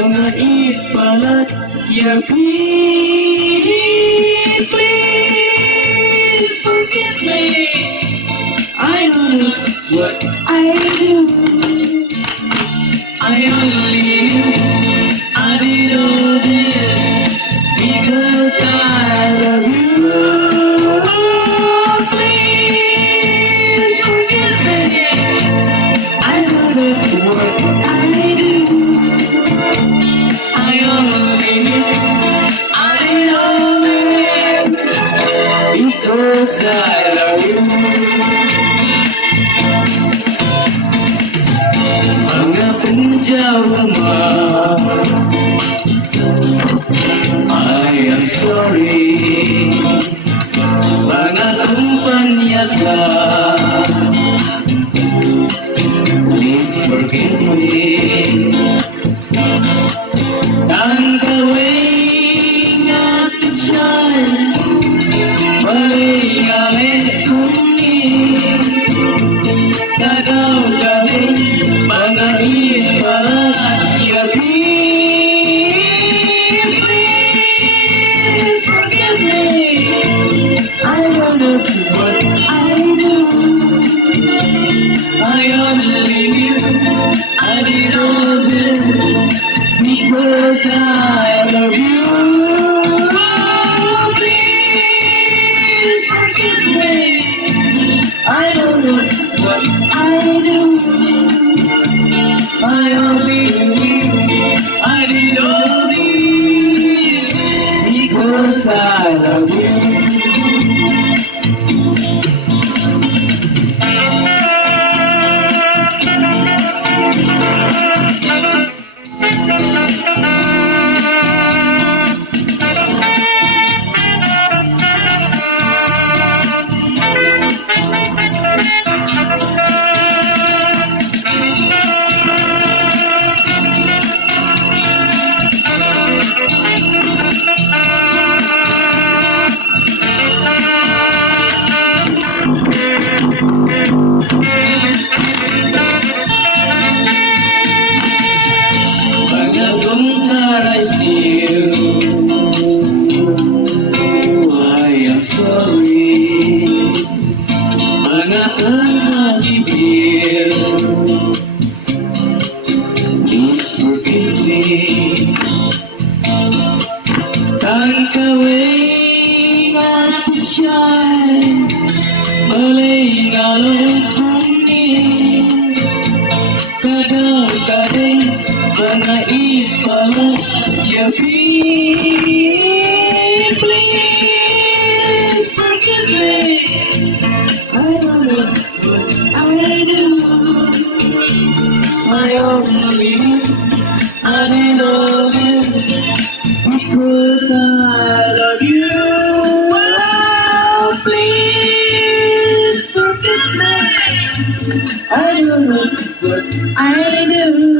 Mga ipalat ya please forgive me. I don't know what I do. I only knew I did all this because I love you. Please forgive me. I don't know what I do. I only knew I did all this because I love you. Mga penjara I am sorry. Mga kumpanyata, please forgive me. Ang gawin natin dyan, may galit kunin. Gagaw-gabi, mga ipalat ya please forgive me. I don't know what I do. I only knew I did all this because I love you. Please forgive me. I don't know what I do. I only knew I did all this because I love you. I see you. I am sorry. Mga pag-ibig, please forgive me. Ang gawin natin dyan, malay ngalong kunin. Kadang-kadang mga ipalat ya please forgive me. I don't know what I do. I only knew I did all this because I love you. Oh, please forgive me. I don't know what I do.